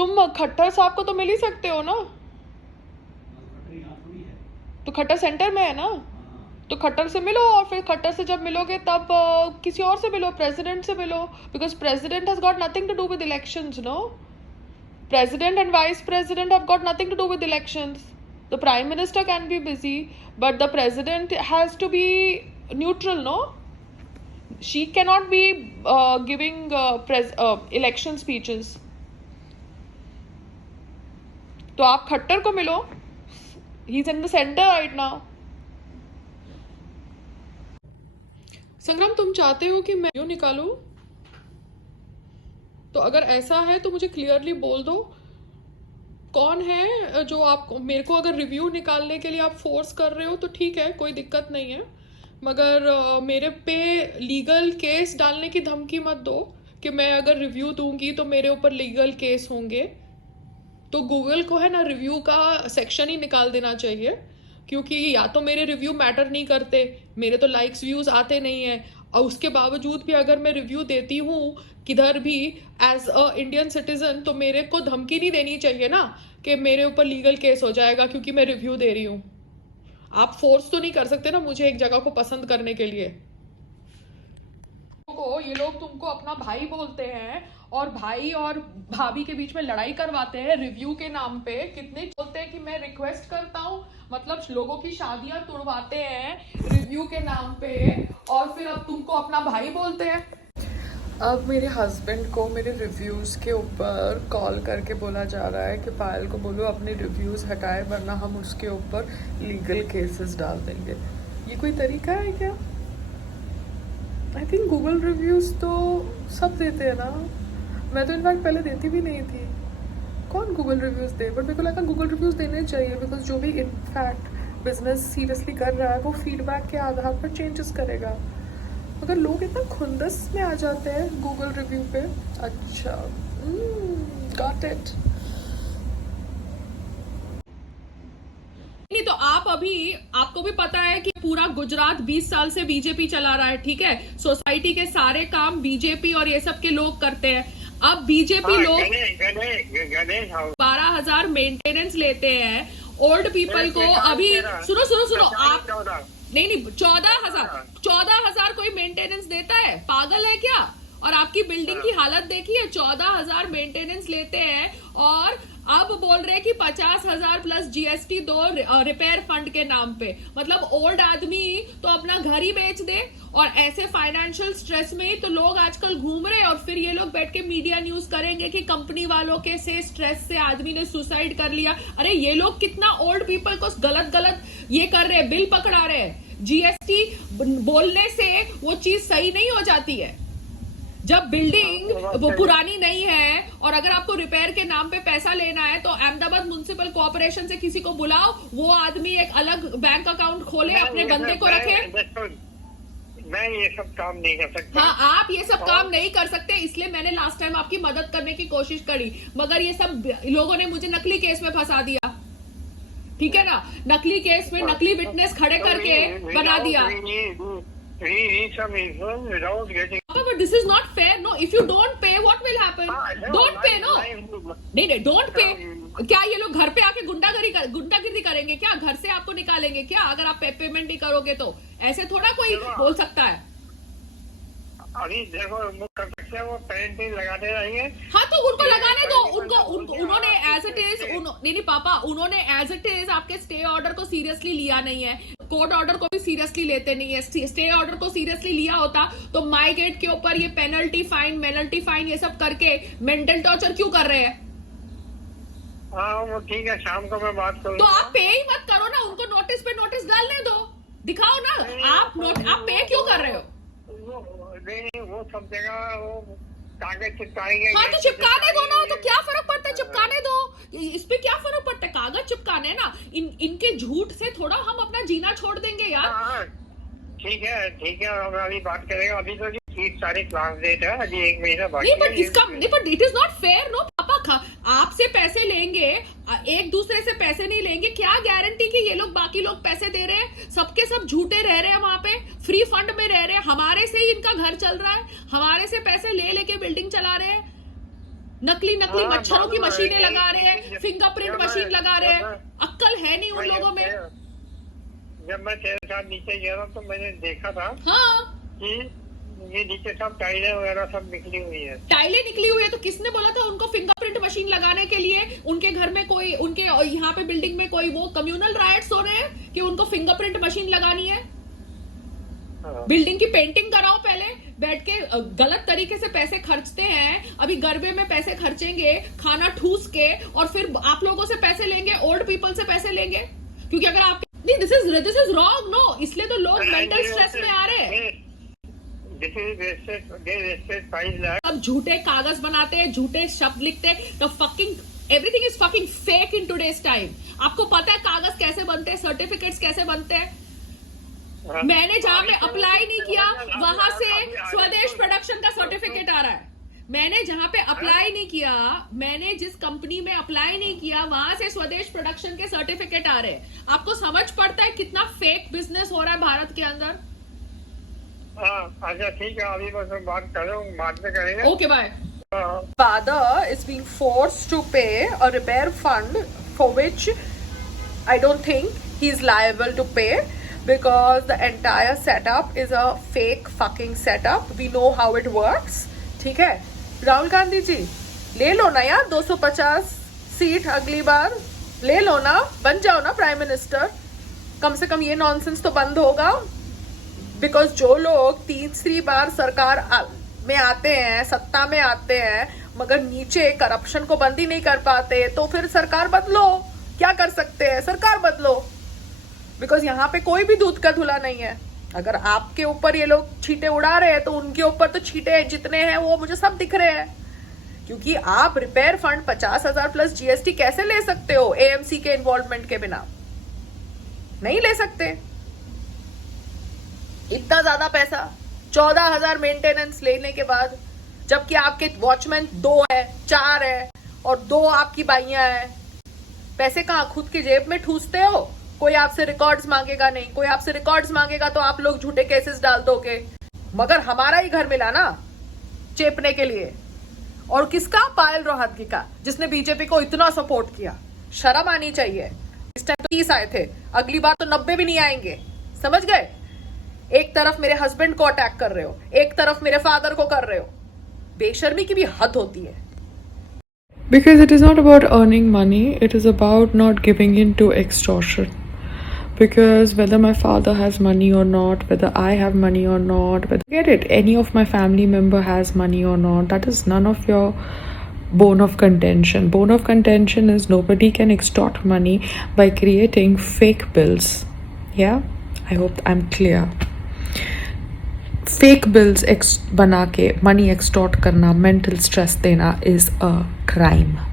तुम खट्टर साहब को तो मिल ही सकते हो ना। तो खट्टर सेंटर में है ना, तो खट्टर से मिलो, और फिर खट्टर से जब मिलोगे तब किसी और से मिलो, प्रेसिडेंट से मिलो, because president has got nothing to do with elections, no. President and vice president have got nothing to do with elections. The prime minister can be busy, but the president has to be neutral, no? She cannot be giving election speeches. तो आप खट्टर को मिलो, he's in the center right now. संग्राम, तुम चाहते हो कि मैं वीडियो निकालूं? तो अगर ऐसा है तो मुझे क्लियरली बोल दो कौन है जो आप मेरे को, अगर रिव्यू निकालने के लिए आप फोर्स कर रहे हो तो ठीक है, कोई दिक्कत नहीं है, मगर मेरे पे लीगल केस डालने की धमकी मत दो कि मैं अगर रिव्यू दूंगी तो मेरे ऊपर लीगल केस होंगे। तो गूगल को है ना रिव्यू का सेक्शन ही निकाल देना चाहिए, क्योंकि या तो मेरे रिव्यू मैटर नहीं करते, मेरे तो लाइक्स व्यूज आते नहीं है, और उसके बावजूद भी अगर मैं रिव्यू देती हूँ किधर भी एज अ इंडियन सिटीजन, तो मेरे को धमकी नहीं देनी चाहिए ना कि मेरे ऊपर लीगल केस हो जाएगा क्योंकि मैं रिव्यू दे रही हूँ। आप फोर्स तो नहीं कर सकते ना मुझे एक जगह को पसंद करने के लिए। ये लोग तुमको अपना भाई बोलते हैं और भाई और भाभी के बीच में लड़ाई करवाते हैं रिव्यू के नाम पे। कितने बोलते हैं कि मैं रिक्वेस्ट करता हूँ, मतलब लोगों की शादियां तुड़वाते हैं रिव्यू के नाम पे, और फिर अब तुमको अपना भाई बोलते हैं। अब मेरे हस्बैंड को मेरे रिव्यूज़ के ऊपर कॉल करके बोला जा रहा है कि पायल को बोलो अपने रिव्यूज़ हटाए, वरना हम उसके ऊपर लीगल केसेस डाल देंगे। ये कोई तरीका है क्या? आई थिंक गूगल रिव्यूज़ तो सब देते हैं ना, मैं तो इनफैक्ट पहले देती भी नहीं थी। कौन गूगल रिव्यूज़ दे? बट मेरे को लगा गूगल रिव्यूज़ देने चाहिए, बिकॉज जो भी इनफैक्ट बिजनेस सीरियसली कर रहा है वो फीडबैक के आधार पर चेंजेस करेगा। अगर लोग इतना खुंदस में आ जाते हैं गूगल रिव्यू पे, अच्छा, गॉट इट। नहीं तो आप अभी, आपको भी पता है कि पूरा गुजरात 20 साल से बीजेपी चला रहा है, ठीक है, सोसाइटी के सारे काम बीजेपी और ये सब के लोग करते हैं। अब बीजेपी लोग 12,000 मेंटेनेंस लेते हैं ओल्ड पीपल को। अभी सुनो आप, नहीं 14,000 कोई मेंटेनेंस देता है? पागल है क्या? और आपकी बिल्डिंग की हालत देखिए, 14,000 मेंटेनेंस लेते हैं, और अब बोल रहे हैं कि 50,000 प्लस जीएसटी दो रिपेयर फंड के नाम पे। मतलब ओल्ड आदमी तो अपना घर ही बेच दे, और ऐसे फाइनेंशियल स्ट्रेस में ही तो लोग आजकल घूम रहे हैं। और फिर ये लोग बैठ के मीडिया न्यूज करेंगे कि कंपनी वालों के से स्ट्रेस से आदमी ने सुसाइड कर लिया। अरे ये लोग कितना ओल्ड पीपल को गलत ये कर रहे हैं, बिल पकड़ा रहे हैं। जीएसटी बोलने से वो चीज सही नहीं हो जाती है। जब बिल्डिंग वो पुरानी नहीं है और अगर आपको रिपेयर के नाम पे पैसा लेना है तो अहमदाबाद म्युनिसिपल कॉर्पोरेशन से किसी को बुलाओ, वो आदमी एक अलग बैंक अकाउंट खोले, अपने बंदे को रखे। मैं ये सब काम नहीं कर सकता। हाँ, आप ये सब काम नहीं कर सकते, इसलिए मैंने लास्ट टाइम आपकी मदद करने की कोशिश करी, मगर ये सब लोगों ने मुझे नकली केस में फंसा दिया, ठीक है ना। नकली केस में नकली विटनेस खड़े करके बना दिया। But this is not fair. No, if you don't pay, what will happen? Don't pay, no. नहीं, don't pay. क्या ये लोग घर पे आके गुंडागिरी करेंगे क्या? घर से आपको निकालेंगे क्या अगर आप पेमेंट नहीं करोगे तो? ऐसे थोड़ा कोई बोल सकता है। अभी देखो वो पेरेंटिंग लगाते रहेंगे। हाँ तो उनको लगाने दो, उन्होंने एज इट इज, नहीं पापा, उन्होंने एज इट इज आपके स्टे ऑर्डर को सीरियसली लिया नहीं है, कोर्ट ऑर्डर को भी सीरियसली लेते नहीं है। स्टे ऑर्डर को सीरियसली लिया होता तो माई गेट के ऊपर ये पेनल्टी फाइन ये सब करके मेंटल टॉर्चर क्यों कर रहे हैं? हाँ वो ठीक है, शाम को मैं बात करूँ। तो आप पे ही मत करो ना, उनको नोटिस पे नोटिस डालने दो, दिखाओ ना। आप पे क्यों कर रहे हो? नहीं वो सब जगह वो कागज चिपकाएंगे। हाँ तो चिपकाने दो ना, तो क्या फर्क पड़ता है, चिपकाने दो, इस पे क्या फर्क पड़ता है? कागज चिपकाने ना, इनके झूठ से थोड़ा हम अपना जीना छोड़ देंगे यार। ठीक है हम अभी बात करेंगे। अभी तो 30 तारीख लास्ट डेट है, अभी 1 महीना बाकी है। But it is not fair, no papa. आपसे पैसे लेंगे, एक दूसरे से पैसे नहीं लेंगे, क्या गारंटी कि ये लोग बाकी लोग पैसे दे रहे हैं? सबके सब झूठे रह रहे हैं, वहां पे फ्री फंड में रह रहे हैं, हमारे से ही इनका घर चल रहा है, हमारे से पैसे ले लेके बिल्डिंग चला रहे हैं। नकली हाँ, मच्छरों की मालूम है, मशीनें यही- लगा रहे हैं, फिंगरप्रिंट जब मशीन मैं- लगा रहे जब हैं। मैं- अक्ल है नहीं उन लोगों में। जब मैं तेरे साथ नीचे गया था तो मैंने देखा था हाँ, कि ये नीचे सब टाइलें वगैरह सब निकली हुई है। टाइलें निकली हुई है तो किसने बोला था उनको फिंगरप्रिंट मशीन लगाने के लिए? उनके घर में कोई, उनके यहाँ पे बिल्डिंग में कोई वो कम्युनल राइट्स हो रहे हैं कि उनको फिंगरप्रिंट मशीन लगानी है? हाँ। बिल्डिंग की पेंटिंग कराओ पहले, बैठ के गलत तरीके से पैसे खर्चते हैं। अभी गरबे में पैसे खर्चेंगे खाना ठूस के, और फिर आप लोगों से पैसे लेंगे, ओल्ड पीपल से पैसे लेंगे, क्योंकि अगर आप नहीं, दिस इज रॉन्ग नो, इसलिए तो लोग मेंटल स्ट्रेस में आ रहे हैं। अब झूठे कागज बनाते हैं, झूठे शब्द लिखते हैं, तो fucking everything is fucking fake in today's time. आपको पता है कागज कैसे बनते हैं, सर्टिफिकेट्स कैसे बनते हैं? मैंने जहां पे अप्लाई नहीं किया वहां से स्वदेश प्रोडक्शन का सर्टिफिकेट आ रहा है। मैंने जहां पे अप्लाई नहीं किया, मैंने जिस कंपनी में अप्लाई नहीं किया वहां से स्वदेश प्रोडक्शन के सर्टिफिकेट आ रहे हैं। आपको समझ पड़ता है कितना फेक बिजनेस हो रहा है भारत के अंदर? अच्छा ठीक है, अभी बस हम बात कर रहे हूँ, बाद में करेंगे। Okay bye. हाँ। Father is being forced to pay a repair fund for which I don't think he's liable to pay, because the entire setup is a fake fucking setup. We know how it works. ठीक है राहुल गांधी जी, ले लो ना यार 250 seat, अगली बार ले लो ना, बन जाओ ना प्राइम मिनिस्टर। कम से कम ये नॉनसेंस तो बंद होगा। बिकॉज जो लोग तीसरी बार सरकार में आते हैं, सत्ता में आते हैं, मगर नीचे करप्शन को बंद ही नहीं कर पाते, तो फिर सरकार बदलो। क्या कर सकते हैं, सरकार बदलो। बिकॉज यहाँ पे कोई भी दूध का धुला नहीं है। अगर आपके ऊपर ये लोग छींटे उड़ा रहे हैं तो उनके ऊपर तो छींटे जितने हैं वो मुझे सब दिख रहे हैं। क्योंकि आप रिपेयर फंड 50,000 प्लस जीएसटी कैसे ले सकते हो एएमसी के इन्वॉल्वमेंट के बिना? नहीं ले सकते। इतना ज्यादा पैसा 14,000 मेंटेनेंस लेने के बाद, जबकि आपके वॉचमैन 2 है, 4 है और 2 आपकी बाइयां हैं। पैसे कहाँ खुद की जेब में ठूसते हो? कोई आपसे रिकॉर्ड्स मांगेगा नहीं। कोई आपसे रिकॉर्ड्स मांगेगा तो आप लोग झूठे केसेस डाल दोगे। मगर हमारा ही घर मिला ना चेपने के लिए। और किसका? पायल रोहतगी का, जिसने बीजेपी को इतना सपोर्ट किया। शर्म आनी चाहिए। इस टाइम तो 30 आए थे, अगली बार तो 90 भी नहीं आएंगे। समझ गए? एक तरफ मेरे हस्बैंड को अटैक कर रहे हो, एक तरफ मेरे फादर को कर रहे हो। बेशर्मी की भी हद होती है। Because it is not about earning money, it is about not giving in to extortion. Because whether my father has money or not, whether I have money or not, whether get it, any of my family member has money or not, that is none of your bone of contention. Bone of contention is nobody can extort money by creating fake bills. Yeah, I hope I'm clear. Fake bills बना के money extort करना, mental stress देना is a crime.